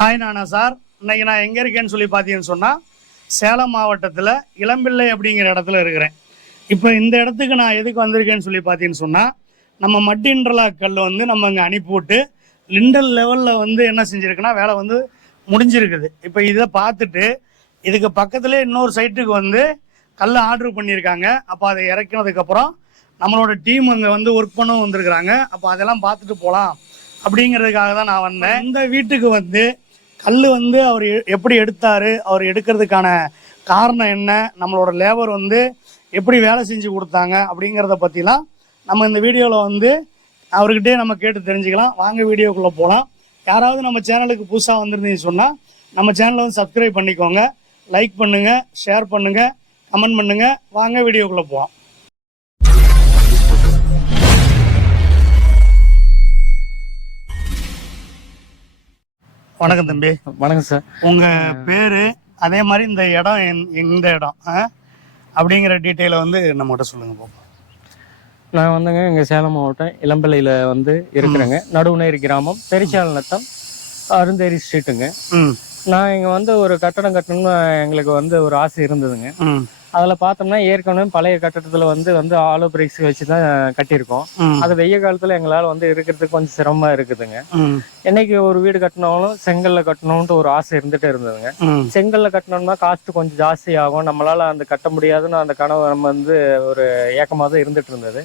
Hi நானா sir இன்னைக்கு நான் எங்கே இருக்கேன்னு சொல்லி பார்த்தீங்கன்னு சொன்னால் சேலம் மாவட்டத்தில் இளம்பிள்ளை அப்படிங்கிற இடத்துல இருக்கிறேன். இப்போ இந்த இடத்துக்கு நான் எதுக்கு வந்திருக்கேன்னு சொல்லி பார்த்தீங்கன்னு சொன்னால் நம்ம மட் இன்டர்லாக் கல் வந்து நம்ம இங்கே அனுப்பிவிட்டு லிண்டல் லெவலில் வந்து என்ன செஞ்சுருக்குன்னா வேலை வந்து முடிஞ்சிருக்குது. இப்போ இதை பார்த்துட்டு இதுக்கு பக்கத்துலேயே இன்னொரு சைட்டுக்கு வந்து கல் ஆர்டர் பண்ணியிருக்காங்க. அப்போ அதை இறக்கினதுக்கப்புறம் நம்மளோட டீம் அங்கே வந்து ஒர்க் பண்ணவும் வந்திருக்கிறாங்க. அப்போ அதெல்லாம் பார்த்துட்டு போகலாம் அப்படிங்கிறதுக்காக தான் நான் வந்தேன். இந்த வீட்டுக்கு வந்து கல் வந்து அவர் எ- எப்படி எடுத்தாரு அவர் எடுக்கிறதுக்கான காரணம் என்ன நம்மளோட லேபர் வந்து எப்படி வேலை செஞ்சு கொடுத்தாங்க அப்படிங்கிறத பற்றிலாம் நம்ம இந்த வீடியோவில் வந்து அவர்கிட்டே நம்ம கேட்டு தெரிஞ்சுக்கலாம். வாங்க வீடியோக்குள்ளே போகலாம் யாராவது நம்ம சேனலுக்கு புதுசாக வந்திருந்தீங்கன்னு சொன்னால் நம்ம சேனலை வந்து சப்ஸ்கிரைப் பண்ணிக்கோங்க. லைக் பண்ணுங்கள் ஷேர் பண்ணுங்கள் கமெண்ட் பண்ணுங்கள் வாங்க வீடியோக்குள்ளே போகலாம் வணக்கம் தம்பி. வணக்கம் சார். உங்க பேரு அதே மாதிரி இந்த இடம் எந்- எந்த இடம்? அப்படிங்கிற டீட்டெயிலை வந்து நம்மகிட்ட சொல்லுங்க பாப்போம். நான் வந்துங்க இங்கே சேலம் மாவட்டம் இளம்பிள்ளையில் வந்து இருக்கிறேங்க. நடுவுநேரி கிராமம் பெரிச்சால் நத்தம் அருந்தேரி ஸ்ட்ரீட்டுங்க நான் இங்கே வந்து ஒரு கட்டடம் கட்டணும்னு எங்களுக்கு வந்து ஒரு ஆசை இருந்ததுங்க. அதில் பார்த்தோம்னா ஏற்கனவே பழைய கட்டடத்தில் வந்து வந்து ஆலோ பிரிக்ஸ் வச்சு தான் கட்டியிருக்கோம். அது வெய்ய காலத்தில் எங்களால் வந்து இருக்கிறதுக்கு கொஞ்சம் சிரமமாக இருக்குதுங்க. என்னைக்கு ஒரு வீடு கட்டினாலும் செங்கல்ல கட்டணும்ட்டு ஒரு ஆசை இருந்துகிட்டே இருந்ததுங்க. செங்கல்ல கட்டணும்னா காஸ்ட் கொஞ்சம் ஜாஸ்தி ஆகும் நம்மளால அந்த கட்ட முடியாதுன்னு அந்த கனவு நம்ம வந்து ஒரு ஏக்கமாக தான் இருந்துட்டு இருந்தது.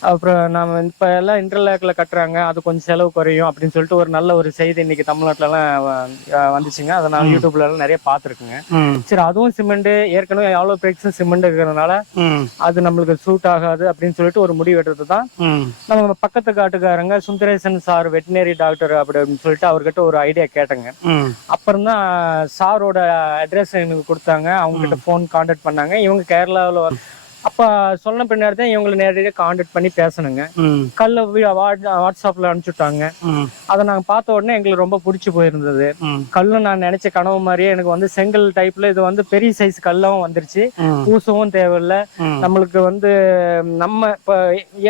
அப்புறம் நாம இப்ப எல்லாம் இன்டர்லேக்ல கட்டுறாங்க. அது கொஞ்சம் செலவு குறையும் அப்படின்னு சொல்லிட்டு ஒரு நல்ல ஒரு செய்தி இன்னைக்கு தமிழ்நாட்டுல எல்லாம் வ- வந்துச்சுங்க. அதை நான் யூடியூப்ல எல்லாம் நிறைய பார்த்துருக்குங்க. ம். சரி அதுவும் சிமெண்ட் ஏற்கனவே எவ்வளோ பிரேக்ஸும் சிமெண்ட் இருக்கிறதுனால அது நம்மளுக்கு சூட் ஆகாது அப்படின்னு சொல்லிட்டு ஒரு முடிவு எடுத்தது தான். ம். நம்ம பக்கத்து காட்டுக்காரங்க சுந்தரேசன் சார் வெட்டினரி டாக்டர் அப்படின்னு சொல்லிட்டு அவர்கிட்ட ஒரு ஐடியா கேட்டேங்க. அப்புறம் தான் சாரோட அட்ரஸ் எனக்கு கொடுத்தாங்க. அவங்க கிட்ட ஃபோன் காண்டாக்ட் பண்ணாங்க. இவங்க கேரளாவில் அப்ப சொன்ன பின்னாடி தான் இவங்களை நேரடியாக காண்டாக்ட் பண்ணி பேசணுங்க. கல்ல வாட்ஸ்அப்ல அனுப்பிச்சுட்டாங்க. அதை நாங்க பார்த்த உடனே எங்களுக்கு ரொம்ப பிடிச்சி போயிருந்தது. ம். கல்லும் நான் நினைச்ச கனவு மாதிரியே எனக்கு வந்து செங்கல் டைப்ல இது வந்து பெரிய சைஸ் கல்லாவும் வந்துருச்சு. பூசவும் தேவையில்ல. நம்மளுக்கு வந்து நம்ம இப்ப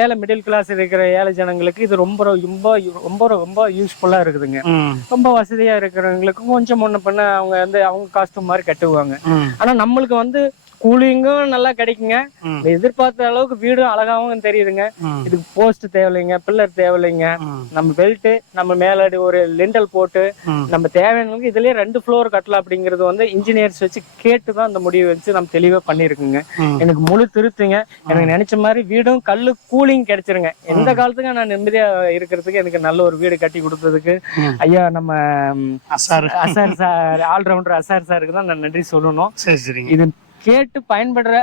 ஏழை மிடில் கிளாஸ் இருக்கிற ஏழை ஜனங்களுக்கு இது ரொம்ப ரொம்ப ரொம்ப ரொம்ப யூஸ்ஃபுல்லா இருக்குதுங்க. ரொம்ப வசதியா இருக்கிறவங்களுக்கு கொஞ்சம் முன்ன பண்ண அவங்க வந்து அவங்க காஸ்ட்யூம் மாதிரி கட்டுவாங்க. ஆனா நம்மளுக்கு வந்து கூலிங்கும் நல்லா கிடைக்குங்க. எதிர்பார்த்த அளவுக்கு வீடும் அழகாவும் தெரியுதுங்க. இதுக்கு போஸ்ட் தேவையில்லைங்க பில்லர் தேவையில்லைங்க. நம்ம பெல்ட் நம்ம மேலாடி ஒரு லிண்டல் போட்டு நம்ம தேவையானவங்க இதுலயே ரெண்டு ஃப்ளோர் கட்டலாம் அப்படிங்கிறது வந்து இன்ஜினியர்ஸ் வச்சு கேட்டு தான் அந்த முடிவு வச்சு நம்ம தெளிவா பண்ணிருக்குங்க எனக்கு முழு திருத்துங்க எனக்கு நினைச்ச மாதிரி வீடும் கல்லு கூலிங் கிடைச்சிருங்க. எந்த காலத்துக்கும் நான் நிம்மதியா இருக்கிறதுக்கு எனக்கு நல்ல ஒரு வீடு கட்டி கொடுத்ததுக்கு. ஐயா நம்ம அசார். அசார் சார் ஆல்ரவுண்டர் அசார் சாருக்கு தான் நான் நன்றி சொல்லணும். இது கேட்டு பயன்படுற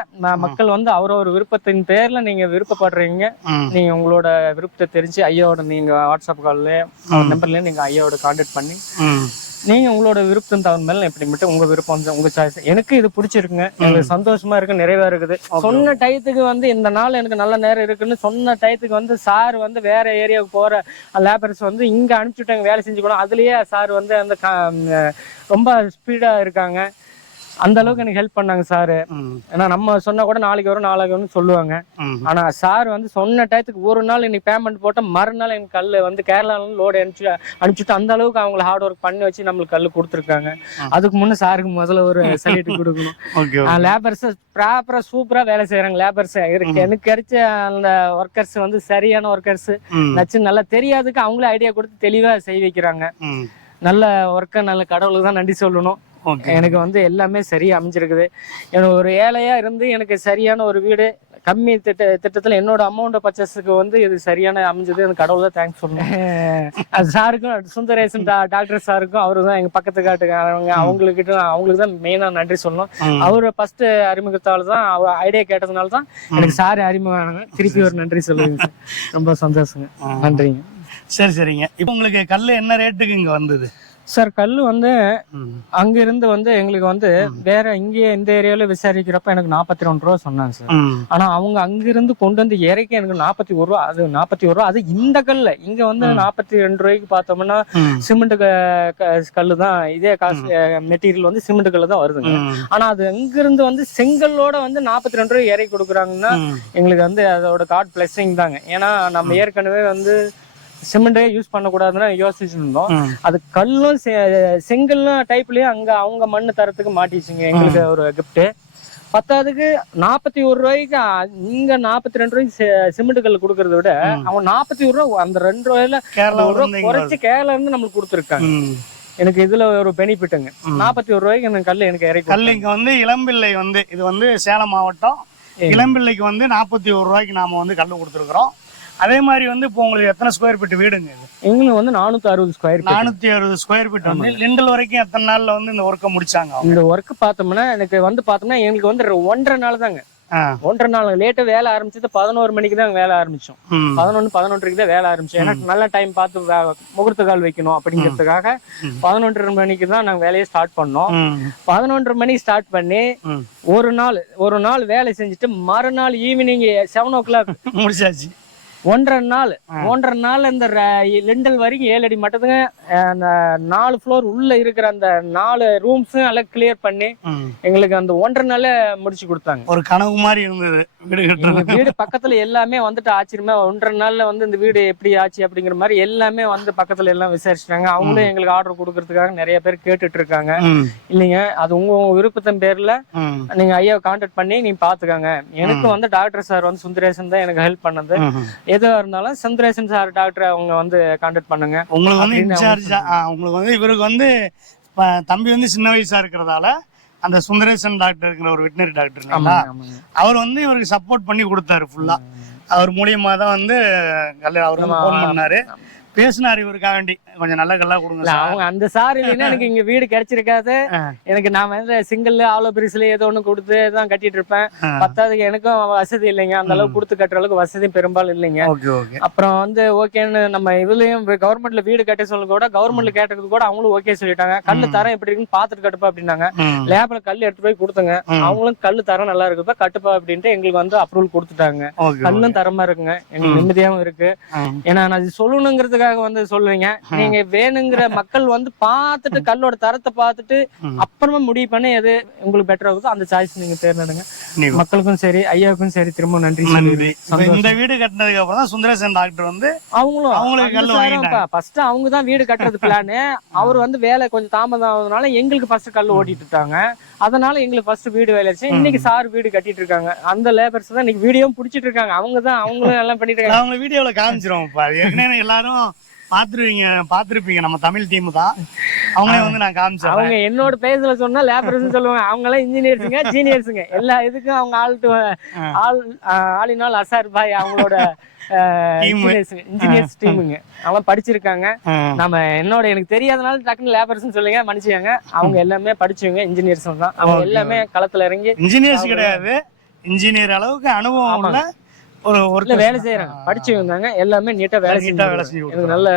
மக்கள் வந்து அவரவர் விருப்பத்தின் பேர்ல நீங்க விருப்பப்படுறீங்க. நீங்க உங்களோட விருப்பத்தை தெரிஞ்சு ஐயாவோட நீங்க வாட்ஸ்அப் கால்ல. நம்பர்ல நீங்க ஐயாவோட காண்டாக்ட் பண்ணி நீங்க உங்களோட விருப்பம் தகுந்த மேல எப்படி மட்டும் உங்க விருப்பம் உங்க சாய்ஸ் எனக்கு இது பிடிச்சிருக்குங்க. எனக்கு சந்தோஷமா இருக்கு நிறைவா இருக்குது. சொன்ன டயத்துக்கு வந்து இந்த நாள் எனக்கு நல்ல நேரம் இருக்குன்னு சொன்ன டயத்துக்கு வந்து சார் வந்து வேற ஏரியாவுக்கு போற லேபர்ஸ் வந்து இங்க அனுப்பிச்சுட்டாங்க வேலை செஞ்சு கூட அதுலயே சார் வந்து அந்த ரொம்ப ஸ்பீடா இருக்காங்க. அந்த அளவுக்கு எனக்கு ஹெல்ப் பண்ணாங்க சார் ஏன்னா நம்ம சொன்னா கூட நாளைக்கு வரும் நாளைக்கு வரும்னு சொல்லுவாங்க. ஆனா சார் வந்து சொன்ன டயத்துக்கு ஒரு நாள் இன்னைக்கு பேமெண்ட் போட்டா மறுநாள் எனக்கு கல் வந்து கேரளால லோடு அனுப்பிச்சு அனுப்பிச்சுட்டு அந்த அளவுக்கு அவங்கள ஹார்ட் ஒர்க் பண்ணி வச்சு நம்மளுக்கு கல் கொடுத்துருக்காங்க. அதுக்கு முன்ன சாருக்கு முதல்ல ஒரு சல்யூட் கொடுக்கணும். லேபர்ஸ் ப்ராப்பரா சூப்பரா வேலை செய்யறாங்க லேபர்ஸ் எனக்கு கிடைச்ச அந்த ஒர்க்கர்ஸ் வந்து சரியான ஒர்க்கர்ஸ் நச்சு நல்லா தெரியாதுக்கு அவங்களே ஐடியா கொடுத்து தெளிவா செய்ய வைக்கிறாங்க. நல்ல ஒர்க்கை நல்ல கடவுளுக்கு தான் நன்றி சொல்லணும். எனக்கு வந்து எல்லாமே சரியா அமைஞ்சிருக்குது. எனக்கு ஒரு ஏழையா இருந்து எனக்கு சரியான ஒரு வீடு கம்மி திட்ட திட்டத்துல என்னோட அமௌண்ட் பர்ச்சேஸுக்கு வந்து இது சரியான அமைஞ்சது. எனக்கு கடவுள் தான் தேங்க்ஸ் சொல்லணும். அது சாருக்கும் சுந்தரேசன் டாக்டர் சாருக்கும் அவரு தான் எங்க பக்கத்து காட்டுக்காரவங்க. அவங்களுக்கு அவங்களுக்கு தான் மெயினா நன்றி சொல்லணும். அவரு ஃபர்ஸ்ட் அறிமுகத்தால தான் அவர் ஐடியா கேட்டதுனால தான் எனக்கு சார் அறிமுகம் திருப்பி ஒரு நன்றி சொல்லுங்க ரொம்ப சந்தோஷங்க. நன்றிங்க. சரி சரிங்க. இப்போ உங்களுக்கு கல் என்ன ரேட்டுக்கு இங்க வந்தது? சார் கல் வந்து ம். அங்க இருந்து வந்து எங்களுக்கு வந்து வேற இங்கே இந்த ஏரியால விசாரிக்கிறப்ப எனக்கு நாற்பத்தி ரெண்டு ரூபா சொன்னாங்க சார். ஆனா அவங்க அங்கிருந்து கொண்டு வந்து இறக்கி எனக்கு நாற்பத்தி ஒரு ரூபா அது நாற்பத்தி ஒரு ரூபா அது இந்த கல்ல. இங்க வந்து நாற்பத்தி ரெண்டு ரூபாய்க்கு பார்த்தோம்னா சிமெண்ட் கல்லு தான் இதே காசு மெட்டீரியல் வந்து சிமெண்ட் கல்லு தான் வருதுங்க. ஆனா அது அங்கிருந்து வந்து செங்கல்லோட வந்து நாற்பத்தி ரெண்டு ரூபாய் இறக்கி கொடுக்குறாங்கன்னா எங்களுக்கு வந்து அதோட காட் பிளஸிங் தாங்க. ஏன்னா நம்ம ஏற்கனவே வந்து சிமெண்டே யூஸ் பண்ணக்கூடாதுன்னு யோசிச்சுட்டு இருந்தோம். அது கல்லும் செங்கல்லும் டைப்லயும் அங்க அவங்க மண்ணு தரத்துக்கு மாட்டிச்சுங்க எங்களுக்கு ஒரு கிஃப்ட் பத்தாவதுக்கு நாற்பத்தி ஒரு ரூபாய்க்கு நீங்க நாற்பத்தி ரெண்டு ரூபாய்க்கு சிமெண்ட் கல் கொடுக்கறத விட அவங்க நாற்பத்தி ஒரு ரூபா அந்த ரெண்டு ரூபாயில கேரளா ஒரு ரூபா குறைச்சு கேரளா இருந்து நம்மளுக்கு கொடுத்துருக்காங்க. எனக்கு இதுல ஒரு பெனிஃபிட்டுங்க நாற்பத்தி ஒரு ரூபாய்க்கு அந்த கல் எனக்கு இறக்கி கல் இங்க வந்து இளம்பிள்ளை வந்து இது வந்து சேலம் மாவட்டம். இளம்பிள்ளைக்கு வந்து நாற்பத்தி ஒரு ரூபாய்க்கு நாம வந்து கல் கொடுத்துருக்குறோம். அதே மாதிரி வந்து இப்போ உங்களுக்கு எத்தனை ஸ்கொயர் ஃபீட் வீடுங்க இது? எங்களுக்கு வந்து நானூத்தி அறுபது ஸ்கொயர் நானூத்தி அறுபது ஸ்கொயர் ஃபீட் வந்து லிண்டல் வரைக்கும் எத்தனை நாள்ல வந்து இந்த ஒர்க்கை முடிச்சாங்க? இந்த ஒர்க் பார்த்தோம்னா எனக்கு வந்து பார்த்தோம்னா எங்களுக்கு வந்து ஒன்றரை நாள் தாங்க. ஒன்றரை நாள். லேட்டா வேலை ஆரம்பிச்சது பதினோரு மணிக்கு தான் வேலை ஆரம்பிச்சோம். ம். பதினொன்று பதினொன்றரைக்கு தான் வேலை ஆரம்பிச்சோம். ஏன்னா நல்ல டைம் பார்த்து முகூர்த்த கால் வைக்கணும் அப்படிங்கிறதுக்காக பதினொன்றரை மணிக்கு தான் நாங்கள் வேலையை ஸ்டார்ட் பண்ணோம். பதினொன்றரை மணி ஸ்டார்ட் பண்ணி. ஒரு நாள் ஒரு நாள் வேலை செஞ்சுட்டு மறுநாள் ஈவினிங் செவன் ஓ கிளாக் முடிச்சாச்சு. ஒன்றரை நாள். ஒன்றரை நாள் இந்த லெண்டல் வரைக்கும் ஏழு அடி மட்டும்தாங்க அந்த நாலு ஃப்ளோர் உள்ள இருக்கிற அந்த நாலு ரூம்ஸும் எல்லாம் கிளியர் பண்ணி. எங்களுக்கு அந்த ஒன்றரை நாள்ல முடிச்சு கொடுத்தாங்க. ஒரு கனவு மாதிரி இருந்தது வீடு வீடு பக்கத்துல எல்லாமே வந்துட்டு ஆச்சரியமா ஒன்றரை நாள்ல வந்து இந்த வீடு எப்படி ஆச்சு அப்படிங்கிற மாதிரி எல்லாமே வந்து பக்கத்துல எல்லாம் விசாரிச்சிட்டாங்க. அவங்களும் எங்களுக்கு ஆர்டர் கொடுக்கறதுக்காக நிறைய பேர் கேட்டுட்டு இருக்காங்க. இல்லைங்க அது உங்க விருப்பத்தின் பேர்ல. நீங்க ஐயாவை கான்டாக்ட் பண்ணி நீங்க பாத்துக்கோங்க. எனக்கு வந்து டாக்டர் சார் வந்து சுந்தரேசன் தான் எனக்கு ஹெல்ப் பண்ணது. ம். எதுவா இருந்தாலும் சுந்தரேசன் சார் டாக்டர் அவங்க வந்து கான்டாக்ட் பண்ணுங்க. உங்களுக்கு வந்து இன்சார்ஜா உங்களுக்கு வந்து இவருக்கு வந்து தம்பி வந்து சின்ன வயசா இருக்கிறதால அந்த சுந்தரேசன் டாக்டர் இருக்கிற ஒரு வெட்டினரி டாக்டர். அவர் வந்து இவருக்கு சப்போர்ட் பண்ணி கொடுத்தாரு ஃபுல்லா அவர் மூலியமா தான் வந்து அவர் வந்து ஃபோன் பண்ணாரு. பேசினாரு இவருக்காக வேண்டி. கொஞ்சம் நல்ல கல்லா கொடுங்க அவங்க அந்த சார் இல்லைன்னா எனக்கு இங்க வீடு கிடைச்சிருக்காது. எனக்கு நான் வந்து சிங்கிள் ஆலோ பிரிஸ்ல ஏதோ ஒண்ணு கொடுத்து தான் கட்டிட்டு இருப்பேன். பத்தாவதுக்கு எனக்கும் வசதி இல்லைங்க. அந்த அளவுக்கு கொடுத்து கட்டுற அளவுக்கு வசதி பெரும்பாலும் இல்லைங்க. அப்புறம் வந்து ஓகேன்னு நம்ம இதுலயும் கவர்மெண்ட்ல வீடு கட்ட சொல்ல கூட கவர்மெண்ட்ல கேட்டது கூட அவங்களும் ஓகே சொல்லிட்டாங்க. கல்லு தரம் எப்படி இருக்குன்னு பாத்துட்டு கட்டுப்பா அப்படின்னாங்க. லேப்ல கல் எடுத்து போய் கொடுத்தங்க. அவங்களும் கல்லு தரம் நல்லா இருக்குப்பா கட்டுப்பா அப்படின்ட்டு எங்களுக்கு வந்து அப்ரூவல் கொடுத்துட்டாங்க. கல்லும் தரமா இருக்குங்க. எங்களுக்கு நிம்மதியாவும் இருக்கு. ஏன்னா நான் இது சொல்லணுங்கிறதுக்காக வந்து சொல்லுவீங்க நீங்க வேணுங்கிற மக்கள் வந்து பார்த்துட்டு கல்லோட தரத்தை பார்த்துட்டு. அப்புறமா முடிவு பண்ணி எது உங்களுக்கு பெட்டரா இருக்குதோ அந்த சாய்ஸ் நீங்க தேர்ந்தெடுங்க. மக்களுக்கும் சரி ஐயாவுக்கும் சரி திரும்ப நன்றி நன்றி. இந்த வீடு கட்டினதுக்கு அப்புறம் தான் சுந்தரேசன் டாக்டர் வந்து அவங்களும். அவங்களுக்கு வாங்கிட்டாங்க. ஃபர்ஸ்ட் அவங்க தான் வீடு கட்டுறது பிளானு அவர் வந்து வேலை கொஞ்சம் தாமதம் ஆகுதுனால எங்களுக்கு ஃபர்ஸ்ட் கல் ஓட்டிட்டு இருக்காங்க. அதனால எங்களுக்கு ஃபர்ஸ்ட் வீடு வேலை ஆச்சு. இன்னைக்கு சார் வீடு கட்டிட்டு இருக்காங்க. அந்த லேபர்ஸ் தான் இன்னைக்கு வீடியோ பிடிச்சிட்டு இருக்காங்க. அவங்க தான் அவங்களும் எல்லாம் பண்ணிட்டு இருக்காங்க. உங்களை வீடியோல காமிச்சிரும் எல்லாரும் பாத்துருவீங்க பாத்திருப்பீங்க. நம்ம தமிழ் டீம் தான். அவங்களே வந்து நான் காமிச்சிடுறேன். அவங்க என்னோட பேஜ்ல சொன்னா லேபர்ஸ் சொல்லுவாங்க. அவங்க எல்லாம் இன்ஜினியர்ஸுங்க ஜீனியர்ஸுங்க எல்லா இதுக்கும் அவங்க ஆள் ஆள் ஆளினால் அசார் பாய் அவங்களோட. இன்ஜினியர்ஸ் டீமுங்க அவங்க படிச்சிருக்காங்க. நம்ம என்னோட எனக்கு தெரியாதனால டக்குன்னு லேபர்ஸ் சொல்லுங்க மன்னிச்சுங்க அவங்க எல்லாமே படிச்சவங்க இன்ஜினியர்ஸ் தான். அவங்க. எல்லாமே களத்துல இறங்கி இன்ஜினியர்ஸ் கிடையாது. இன்ஜினியர் அளவுக்கு அனுபவம் ஒரு ஒருத்தர் வேலை செய்யறாங்க படிச்சவங்க தாங்க எல்லாமே நீட்டா வேலை நீட்டா வேலை எனக்கு நல்ல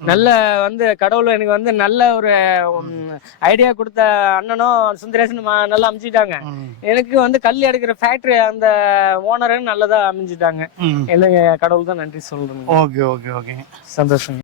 நல்ல வந்து கடவுள் எனக்கு வந்து நல்ல ஒரு ஐடியா கொடுத்த அண்ணனும் சுந்தரேசன் ம- நல்லா அமைச்சிட்டாங்க. எனக்கு வந்து கல் எடுக்கிற ஃபேக்டரி அந்த ஓனரும் நல்லதா அமைஞ்சிட்டாங்க. இல்லைங்க கடவுள் தான் நன்றி சொல்றேன் ஓகே ஓகே ஓகே. சந்தோஷம்